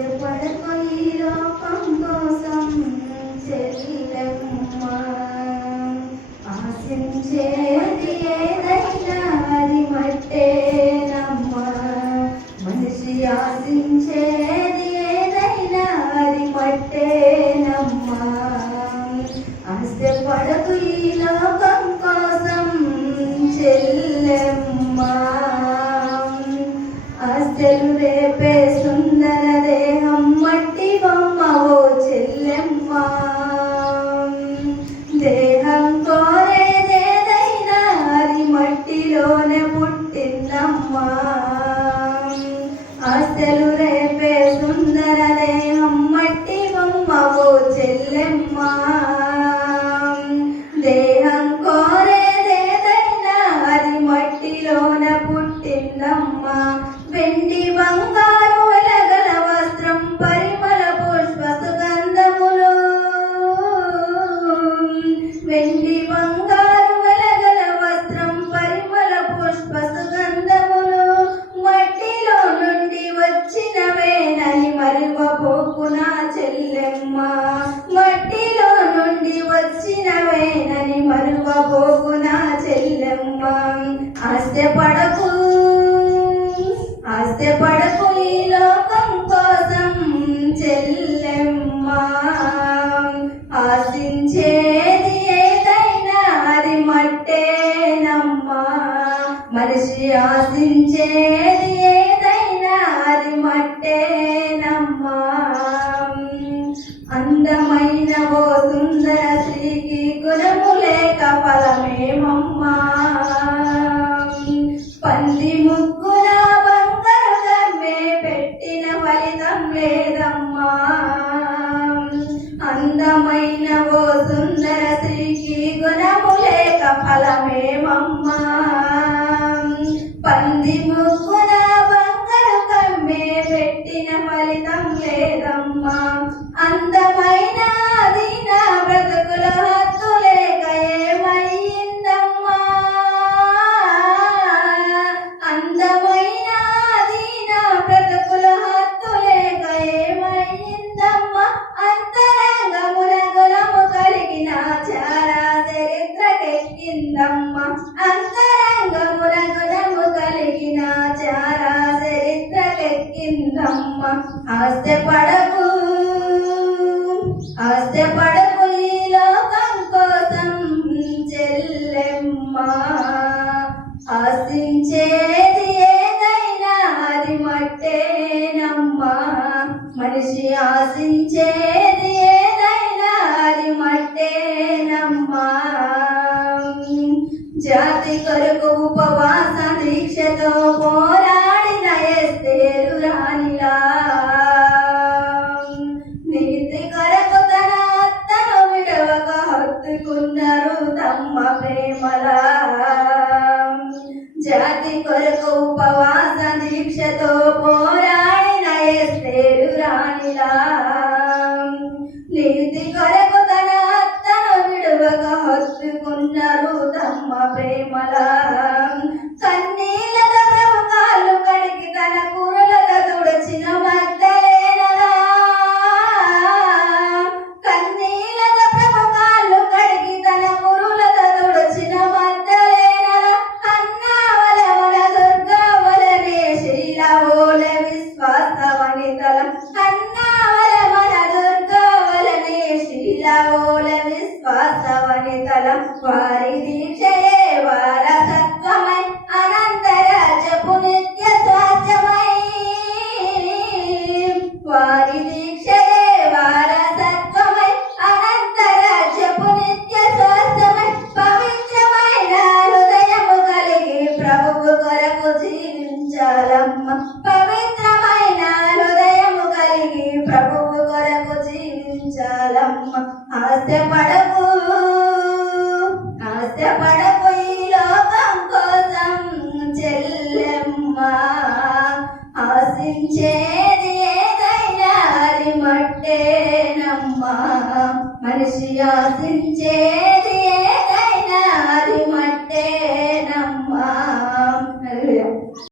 ఆశపడకు ఈ లోకం కోసం చెల్లెమ్మ, ఆశించేది ఏదైనా అది మట్టేనమ్మ. మనిషి ఆశించేది ఏదైనా అది మట్టేనమ్మ. ఆశపడకు ఈ లోకం కోసం చెల్లెమ్మ, ఆశలు రేపే సుందర దేహం మట్టి బొమ్మ ఓ చెల్లెమ్మ. దేహం కోరేదేదైనా అది మట్టిలోనే పుట్టిందమ్మా. ఆశలు రేపే సుందర దేహం మట్టి బొమ్మ ఓ చెల్లెమ్మ. దేహం కోరేదేదైనా అది మట్టిలోనే పుట్టిందమ్మా. వెండి బంగారు వెలగల వస్త్రం పరిమళ పుష్ప సుగంధములు, వెండి బంగారు వెలగల వస్త్రం పరిమళ పుష్ప సుగంధములు మట్టిలో నుండి వచ్చినవేనని మరువబోకునా చెల్లెమ్మ. మట్టిలో నుండి వచ్చినవేనని మరువబోకునా చెల్లెమ్మ. ఆశపడకు ఆశపడకు ఈ లోకం కోసం చెల్లెమ్మ, ఆశించేది ఏదైనా అది మట్టేనమ్మా. మనిషి ఆశించేది ఏదైనా అది మట్టేనమ్మా. అందమైన ఓ సుందర స్త్రీకి గుణము లేక ఫలమేమమ్మా. పంది ముగ్గున బంగారు గమ్మె పెట్టిన ఫలితం లేదమ్మా. అందమైన ఓ సుందర స్త్రీకి గుణము లేక ఫలమేమమ్మా. పంది ముగ్గున బంగారు గమ్మె పెట్టిన ఫలితం లేదమ్మా. అందమైన దీన బ్రతుకుల హద్దు లేక ఏమయ్యిందమ్మా. అందమైన దీన బ్రతుకుల హద్దు లేక ఏమయ్యిందమ్మా. అంతరంగముల గుణము కలిగిన చారా చరిత్రకెక్కిందమ్మా. అంతరంగముల గుణము కలిగిన చారా చరిత్రకెక్కిందమ్మా. ఆశపడకు ఆశపడకు ఈ లోకం కోసం చెల్లెమ్మ, ఆశించేది ఏదైనా అది మట్టేనమ్మా. మనిషి ఆశించేది ఏదైనా అది మట్టేనమ్మా. జాతి కొరకు ఉపవాస దీక్షతో పోరాడిన ఎస్తేరు రాణిలా, నీతి కొరకు తన అత్తను విడవక హత్తుకున్నారు తమ్మ ప్రేమలా. జాతి కొరకు ఉపవాస దీక్షతో పోరాడిన ఎస్తేరు రాణిలా, నీతి కొరకు తన అత్తను విడవక హత్తుకున్నారు తమ్మ ప్రేమలా. కన్నీలతో ప్రభు కాళ్ళు కడిగి తన కురులతో తుడిచిన మగ్దలేనలా. కన్నీలతో ప్రభు కాళ్ళు కడిగి తన కురులతో తుడిచిన మగ్దలేనలా. అన్నావలమున దుర్గావలనే శీలవోల విశ్వాస వనితల. అన్నావలమున దుర్గావలనే శీలవోల విశ్వాస వనితల. వారి దీక్షయే వారసత్వమై అనంతరాజ్యపు నిత్య స్వాస్థ్యమై. వారి దీక్షయే వారసత్వమై అనంతరాజ్యపు నిత్య స్వాస్థ్యమై. పవిత్రమైన హృదయము కలిగి ప్రభువు కొరకు జీవించాలమ్మ. పవిత్రమైన హృదయము కలిగి ప్రభువు కొరకు జీవించాలమ్మ. ఆశపడకు ఆశపడకు ఈ లోకం కోసం చెల్లెమ్మ, ఆశించేది ఏదైనా అది మట్టేనమ్మా. మనిషి ఆశించే